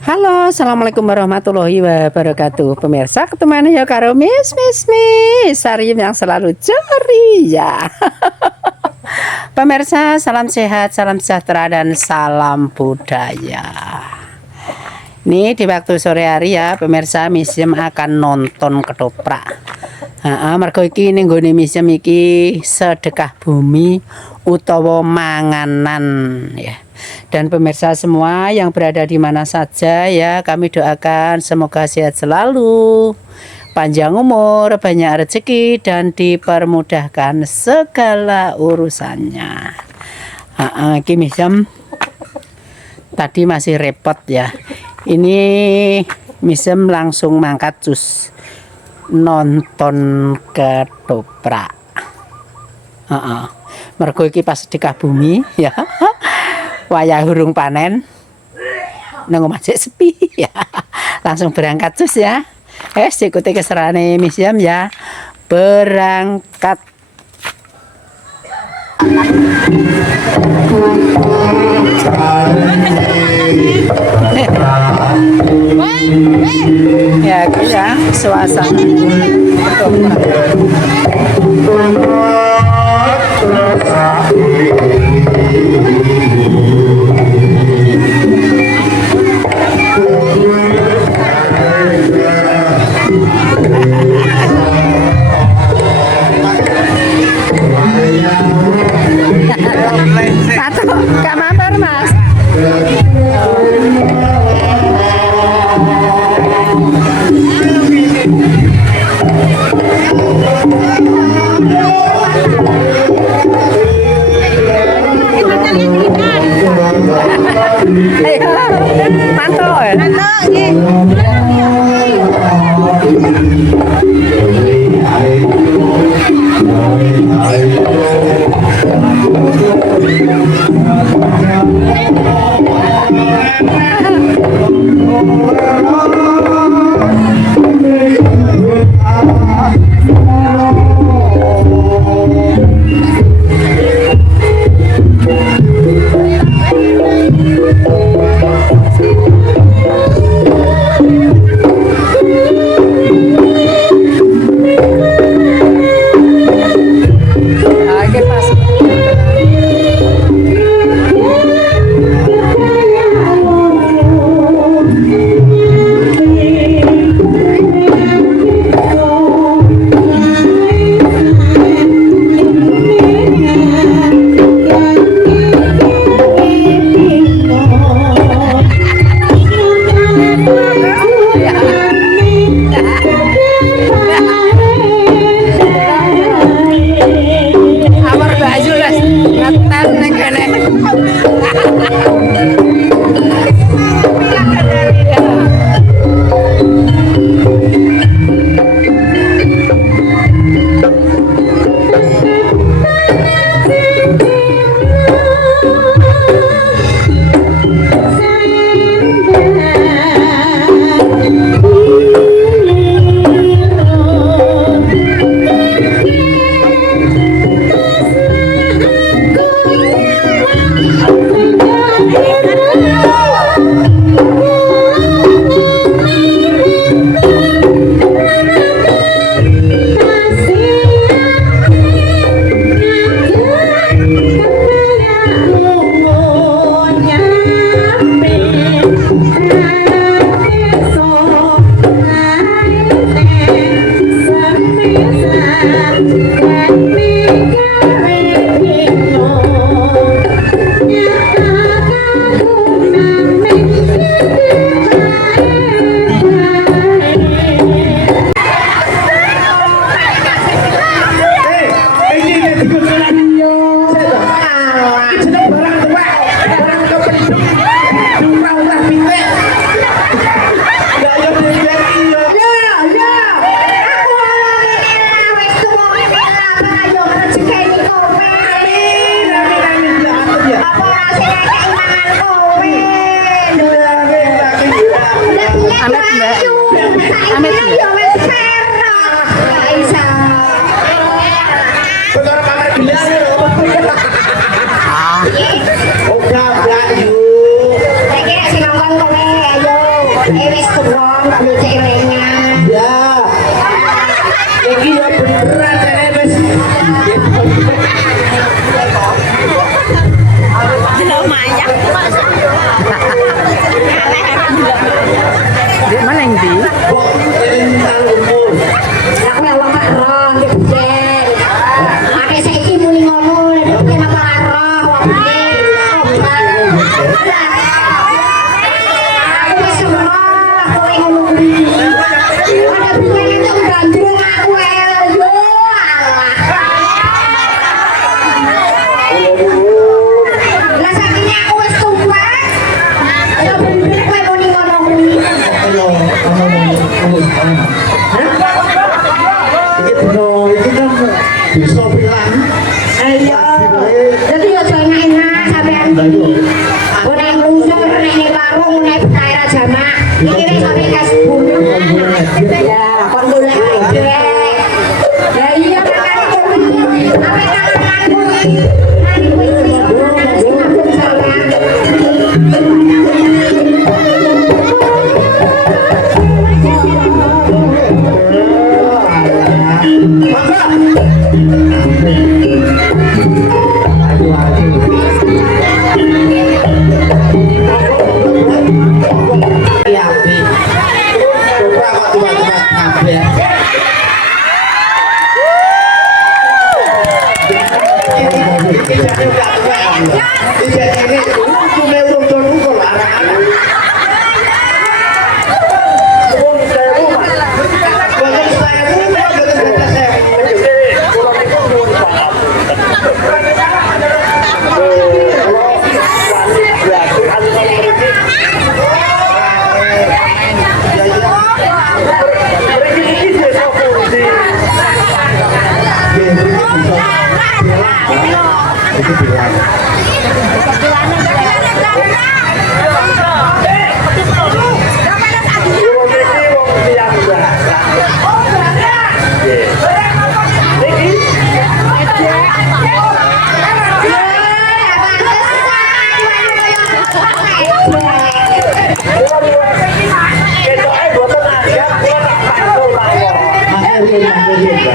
Halo, assalamualaikum warahmatullahi wabarakatuh. Pemirsa, ketemu ya karo Miss Sarim yang selalu ceria. Pemirsa, salam sehat, salam sejahtera dan salam budaya. Nih di waktu sore hari ya, pemirsa, Misiem akan nonton ketoprak. Mergo iki ning nggone Misiem iki sedekah bumi utawa manganan ya. Dan pemirsa semua yang berada di mana saja ya, kami doakan semoga sehat selalu, panjang umur, banyak rezeki dan dipermudahkan segala urusannya. Iki Misiem tadi masih repot ya. Ini Misiem langsung mangkat cus nonton ketoprak. Mergo iki pas sedekah bumi ya. Wayah hurung panen nang omah sepi ya. Langsung berangkat cus ya. Ikuti keserane Misiem ya. Berangkat. Ya, ya suasana. Satu, gak mampir Mas. Mantul ya?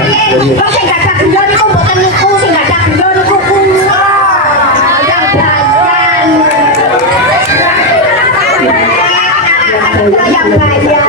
Kok sing gak ada gelo niku mboten niku, sing gak ada gelo niku kula. Yang bayan. Yang bayan.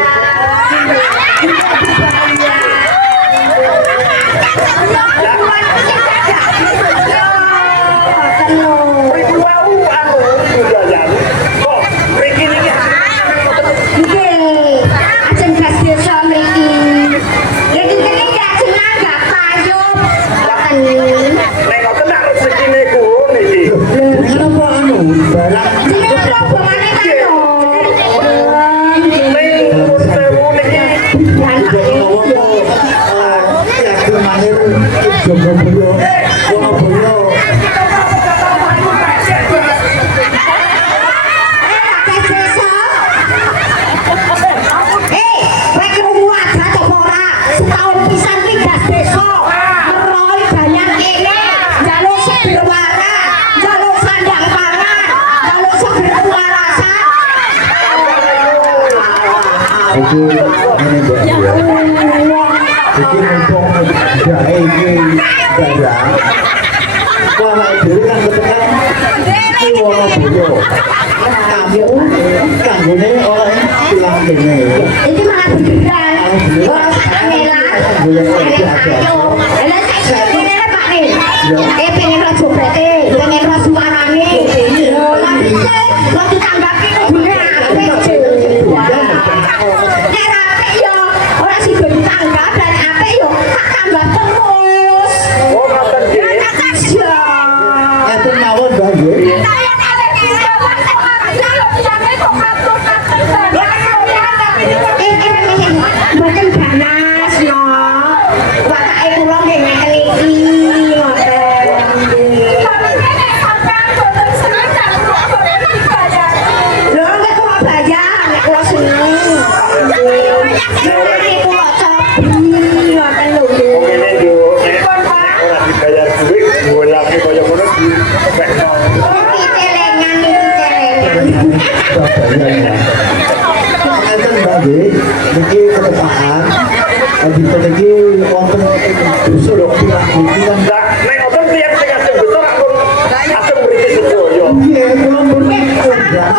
Ini malah beneran. Orang sakmela. Lah saya ngene Pak nih. Pengen ro jobrete, pengen ro suarane. Lah bisa kok ditambahke kudune apik. Nek apik yo ora sida ditambah dan apik yo tak tambah terus. Oh, ngoten nggih. Ya. Enten mawon, Mbak nggih. Mboten ganas yo. Watake kula nggih ngeten iki ngoten. Lho nek kula bayar, nek kula seneng. Nek kula cobi ngoten lho. Ngene yo, ora dibayar duit, golake kaya ngono diwekno. Iki celengan iki celengan. Niki ketepaan, di niki wonten suruh bilang nek wonten tiyang sing asing besar aku asing mriki sedoyo. Nggih, kula mriki undang.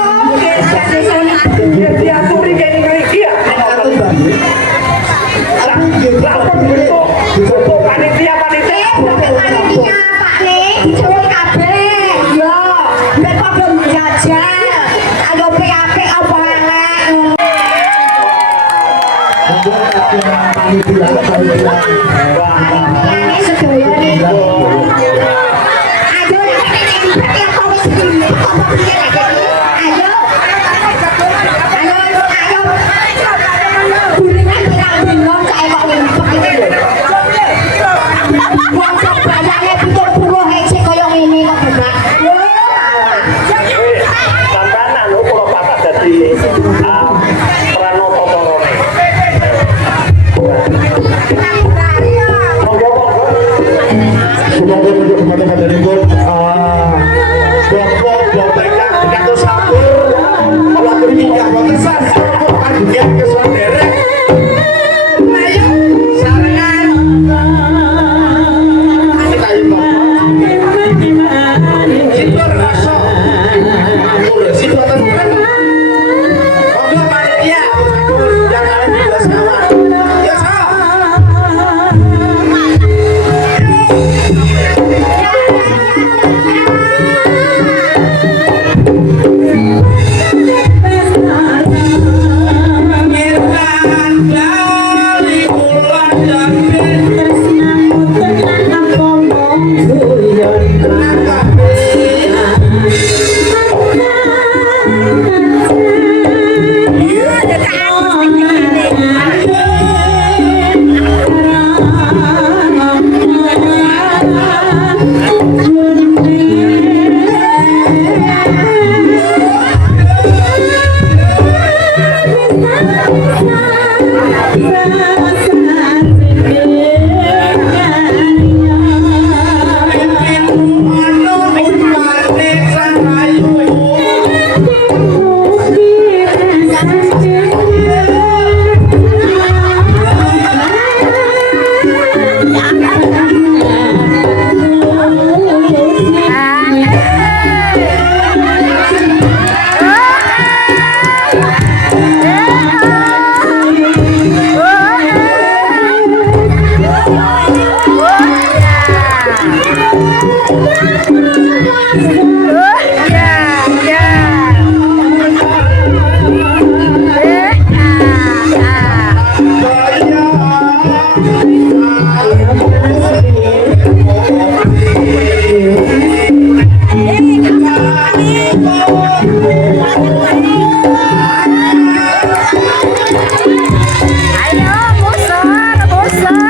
Nggih, diaturi kene iki ya. Ngoten banget. Lapor itu panitia panitia Pak nih, dicuwuk kabeh. Yo, nek padha jajal. Ayo PAP apa elek. Ayo, busur, busur.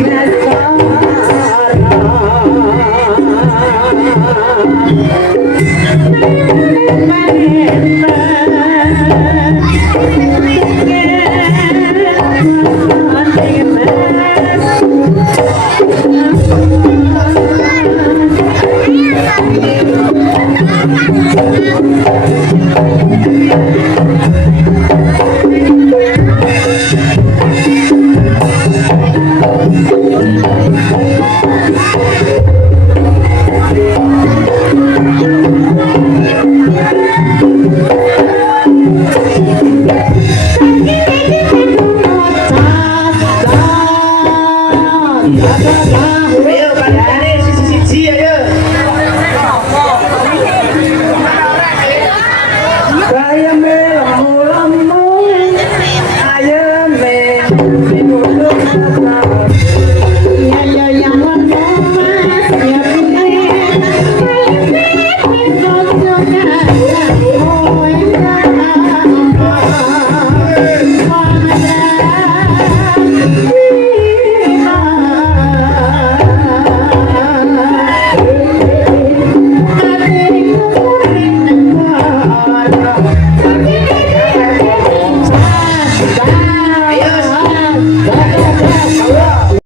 Yes,